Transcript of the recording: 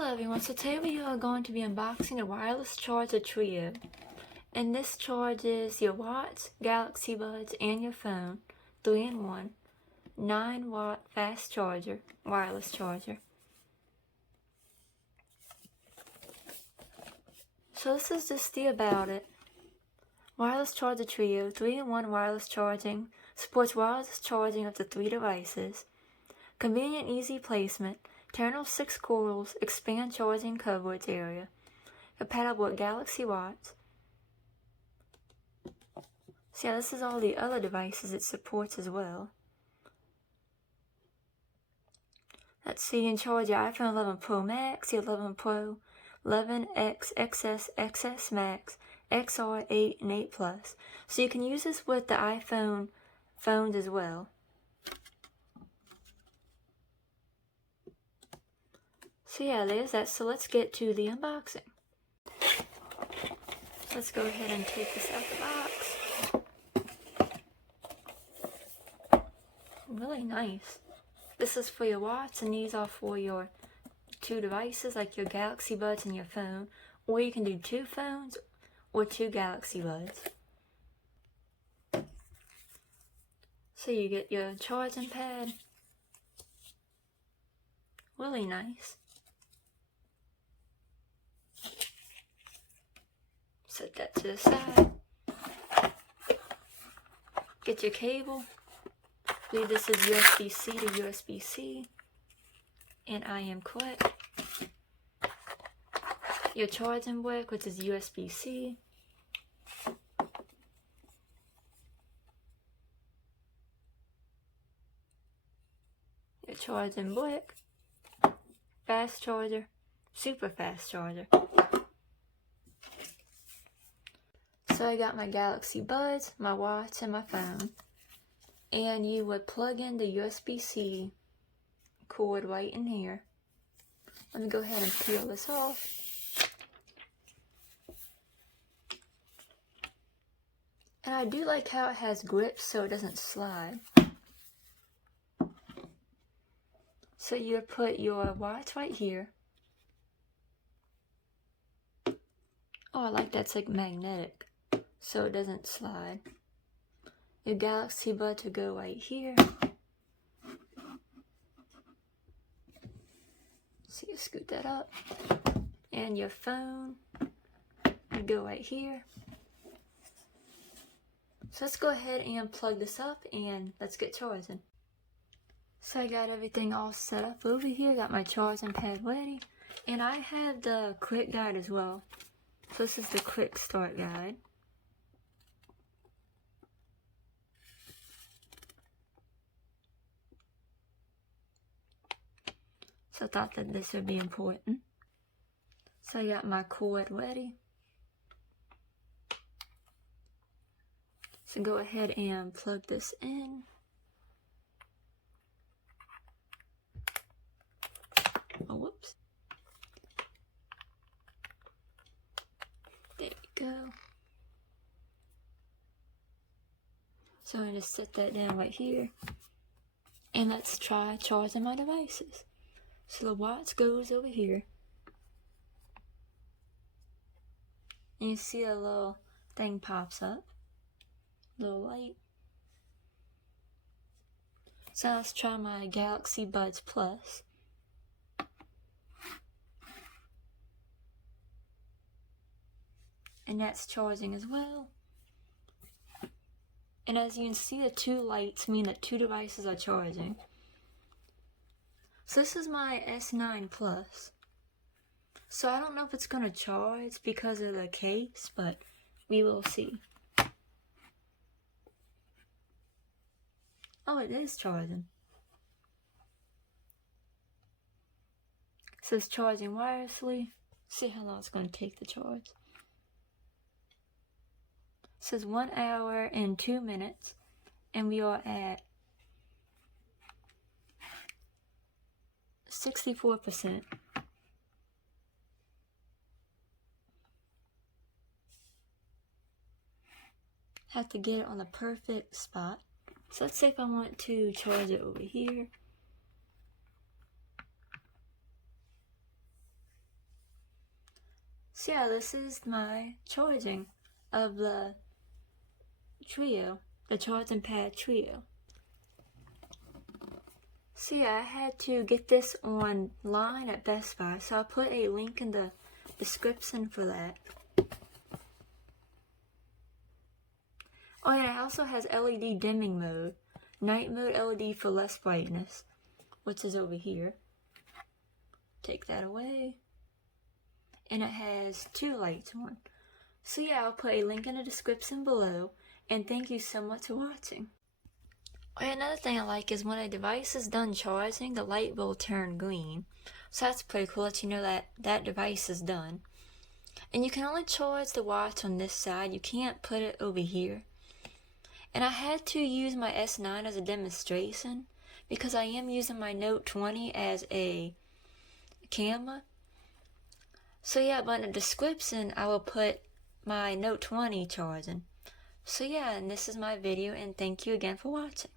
Hello everyone, so today we are going to be unboxing the wireless charger trio. And this charges your watch, Galaxy Buds, and your phone, 3-in-1, 9-watt fast charger, wireless charger. So this is just the about it. Wireless charger trio, 3-in-1 wireless charging, supports wireless charging up to 3 devices. Convenient, easy placement. Internal 6 coils, expand charging coverage area. Compatible with Galaxy Watch. So yeah, this is all the other devices it supports as well. Let's see, you can charge your iPhone 11 Pro Max, your 11 Pro, 11X, XS, XS Max, XR, 8, and 8 Plus. So you can use this with the iPhone phones as well. So yeah, there's that. So let's get to the unboxing. Let's go ahead and take this out the box. Really nice. This is for your watch, and these are for your 2 devices, like your Galaxy Buds and your phone. Or you can do 2 phones or 2 Galaxy Buds. So you get your charging pad. Really nice. Set that to the side. Get your cable. I believe this is USB-C to USB-C. And I am correct. Your charging brick, which is USB-C. Your charging brick. Fast charger. Super fast charger. So I got my Galaxy Buds, my watch, and my phone. And you would plug in the USB-C cord right in here. Let me go ahead and peel this off. And I do like how it has grips so it doesn't slide. So you would put your watch right here. Oh, I like that's like magnetic, so it doesn't slide. Your Galaxy Bud to go right here. So you scoot that up. And your phone would go right here. So let's go ahead and plug this up and let's get charging. So I got everything all set up over here. Got my charging pad ready. And I have the quick guide as well. So this is the quick start guide. So I thought that this would be important. So I got my cord ready. So go ahead and plug this in. Oh, whoops. There we go. So I'm going to set that down right here. And let's try charging my devices. So the watch goes over here. And you see a little thing pops up. Little light. So let's try my Galaxy Buds Plus. And that's charging as well. And as you can see, the 2 lights mean that 2 devices are charging. So this is my S9 Plus. So I don't know if it's going to charge because of the case, but we will see. Oh, it is charging. So it's charging wirelessly. See how long it's going to take to charge. It says 1 hour and 2 minutes, and we are at 64%. Have to get it on the perfect spot. So let's say if I want to charge it over here. So yeah, this is my charging of the Trio, the charging pad Trio. So yeah, I had to get this online at Best Buy, so I'll put a link in the description for that. Oh yeah, it also has LED dimming mode, night mode LED for less brightness, which is over here. Take that away. And it has 2 lights on. So yeah, I'll put a link in the description below, and thank you so much for watching. Oh, yeah, another thing I like is when a device is done charging, the light will turn green. So that's pretty cool, let you know that that device is done. And you can only charge the watch on this side, you can't put it over here. And I had to use my S9 as a demonstration because I am using my Note 20 as a camera. So yeah, but in the description I will put my Note 20 charging. So yeah, and this is my video, and thank you again for watching.